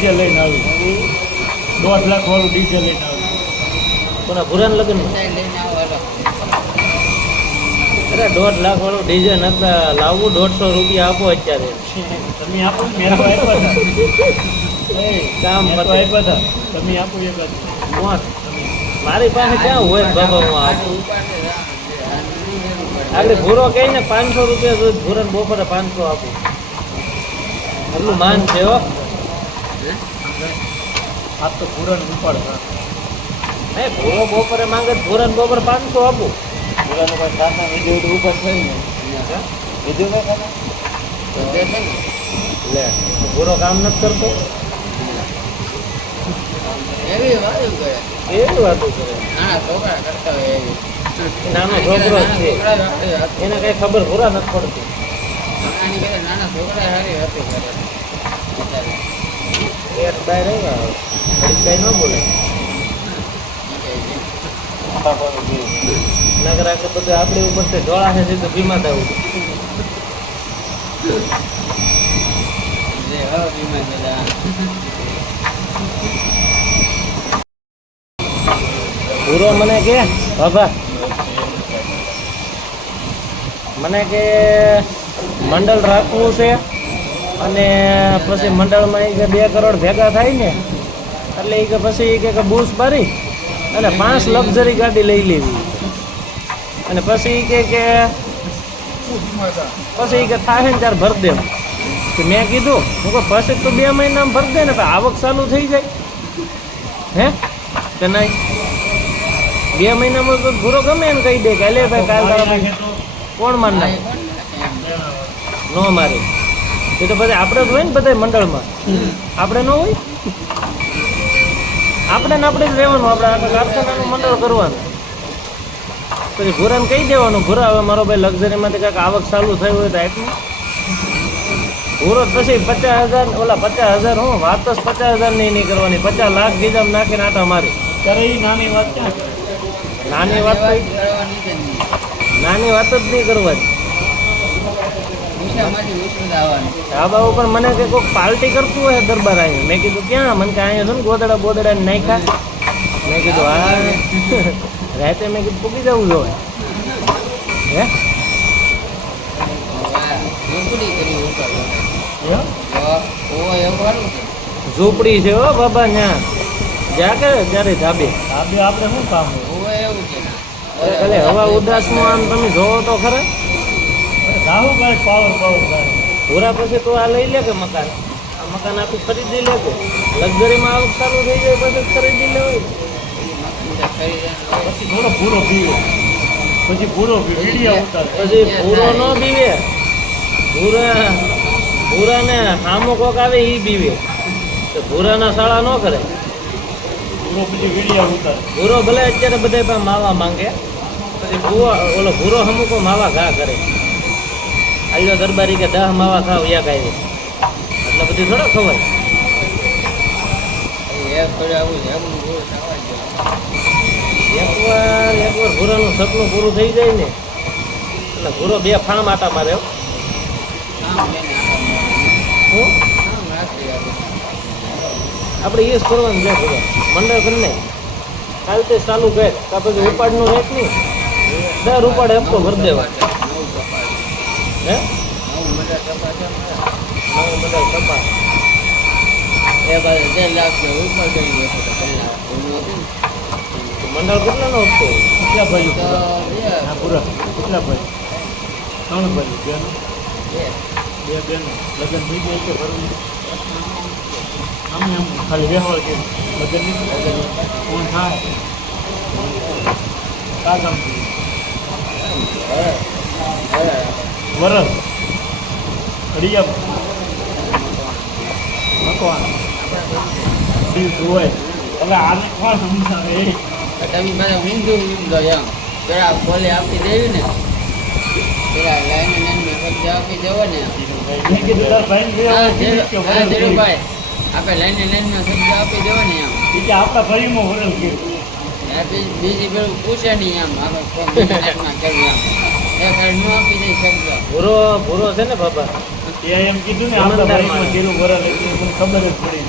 DJ લઈને આવી 1.5 લાખ વાળું ડીજે લઈને આવી કોના ભૂરાન લગ્ન અરે 1.5 લાખ વાળું ડીજે નતા લાવવું 150 રૂપિયા આપો અત્યારે તમે આપો મેં તો આપ્યા હતા કામ મેં તો આપ્યા હતા તમે આપો એક મોત મારી પાસે ક્યાં હોય બાબા હું આપું આગળ ભૂરો કહે ને 500 રૂપિયા જોઈએ ભૂરાને બપોરે 500 આપું એટલું માન છે હો આપ તો પૂરણ ઉપાડ હે ભૂરો બપોરે માંગે ભૂરાને બપોરે 500 આપું પૂરાનો કોઈ સાસા વિડીયો ઉપર થઈ ને વિડીયો લે ભૂરો કામ નથી કરતો એવી વાતો કરે એવી વાતો કરે છોકરા કરતા હોય એવી નાનો છોકરો છે એને કઈ ખબર ભૂરા નથી પડતી નાના છોકરા સારી હતી એક બાય રહ્યા કઈ ન બોલે નગર કે બધું આપણી ઉપર છે ઢોળા છે સીધું બીમાર થવું ભૂરો મને કે બાબા મને કે મંડળ રાખવું છે અને પછી મંડળમાં એ કે 2 કરોડ ભેગા થાય ને એટલે એ કે પછી એ કે બૂસ ભરી અને 5 લક્ઝરી ગાડી લઈ લેવી અને પછી એ કે પછી કે થાય ને ત્યારે ભરી દેવું કે મેં કીધું હું કહું પછી તો 2 મહિનામાં ભરી દે ને તો આવક ચાલુ થઈ જાય હે કે નહીં 2 મહિનામાં તો ભૂરો ગમે એને કહી દે કે અલે ભાઈ કાલ તારા કોણ માર નાખે ન મારે એ તો પછી આપણે જ હોય ને બધા મંડળમાં આપણે ન હોય આપણે ને આપણે જ રહેવાનું આપણે કારખાનાનું મંડળ કરવાનું પછી ભૂરાને કહી દેવાનું ભૂરા હવે મારો ભાઈ લક્ઝરીમાંથી કાંઈક આવક ચાલુ થઈ હોય તો એટલું ભૂરો પછી 50,000 ઓલા 50,000 હું વાત જ 50,000 નહીં કરવાની 50 લાખ ગીજામાં નાખીને આટા મારી કરે એ નાની વાત ક્યાં નાની વાત નાની વાત જ નહીં કરવાની આ બાબુ પણ મને કે કોઈક પાર્ટી કરતું હોય દરબાર અહીંયા મેં કીધું ક્યાં મને કે અહીંયા છે ને ગોદડા બોદડા નાખ્યા મેં કીધું હા રાતે મેં કીધું પૂકી જવું જોઈએ હે ઝૂંપડી છે હો બાબા ત્યાં જ્યાં કે ત્યારે ધાબે આપણે શું કામ એટલે હવા ઉદાસનું આમ તમે જોવો તો ખરા રાહુ ભાઈ પાવર પૂરા પછી તો આ લઈ લે કે મકાન આ મકાન આખું ખરીદી લે કે લક્ઝરીમાં આવક ચાલુ થઈ જાય પછી ખરીદી લેવાય પછી થોડો પૂરો પીવે પછી પૂરો વિડીયો ઉતારે પછી પૂરો ન પીવે ભૂરાને સામો કોક આવે એ પીવે તો ભૂરાના શાળા ન કરે પૂરો પછી વિડીયો ઉતારે ભૂરો ભલે અત્યારે બધા પણ માવા માંગે પછી ઓલો ભૂરો અમુકો માવા ઘા કરે આલ્યો દરબારી કે 10 માવા ખાવ યા કાંઈ એટલે બધું થોડો ખવાય એકવાર ભૂરાનું સપનું પૂરું થઈ જાય ને એટલે ભૂરો 2 ફાણ માટા મારે આપણે એ જ કરવાનું છે ભૂરો મંડળ કરીને કાલ તે ચાલુ કરે કાં પછી ઉપાડનું રેટ નહીં 10 ઉપાડે હપ્તો ભરી દેવા હે મંડળ કપા મંડળ કેટલાનો હપ્તો કેટલા ભાઈ પૂરા કેટલા ભાઈ 3 ભાઈ બેનો 2 બેનો લગ્ન થઈ જાય કે ભરવું આમ ખાલી વ્યવહાર કે લગ્ન નહીં કોણ થાય કા કામ વરસ અડિયા મકવાન દીવ હોય હવે આને કોણ સમજાવે તમે બધા હિન્દુ એમ પેલા બોલે આપી દેવી ને પેલા લાઈન શબ્દ આપી દેવો ને ભાઈ આપણે લાઈનમાં શબ્દ આપી દેવો ને એમ આપણા ફરીમાં વરસ ગયું બીજી પેલું પૂછે નહીં એમ આપણે કર્યું એમ ન આપી દે શબ્દ ભૂરો છે ને બાબા એમ કીધું ને આપણા ફરીમાં જેલું વરસ મને ખબર જ પડી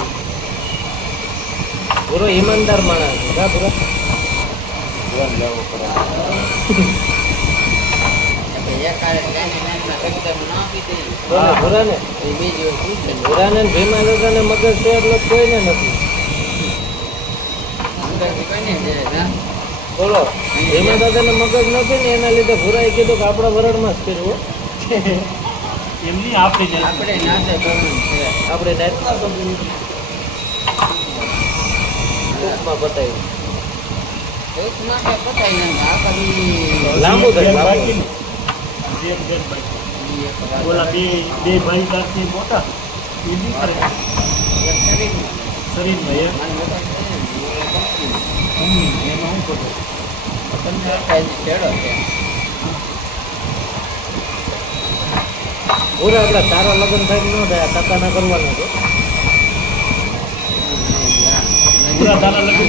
પૂરો ઈમાનદાર માણસ છે કા પૂરો આપણે એક આરે લાઈને લાઈનમાં કદમ ના આપી દઈએ પૂરા ને એ બીજું પૂછે ને પૂરા ને ભીમા દાદાને મગજ છે એટલો કોઈને નથી અંદરથી કોઈને જાય ના બોલો ભીમા દાદાને મગજ નથી ને એના લીધે ભૂરાએ કીધું કે આપણા વરણમાં જ કર્યું હો. એમની આપણી ને આપણે નાતે કરવું છે આપણે નાતમાં ટૂંકમાં બતાવ્યું એક માટે પતાઈ ને આ કદી લાંબુ થાય બાકી લાંબુ. ને. બે બાકી. ઓલા બે ભાઈ ત્યાંથી મોટા એ બી કરે શરીરમાં એમાં હું કરું ભૂરા આપણા તારા લગ્ન થાય ન થાય ટકાના કરવાના છે પૂરા તારા લગ્ન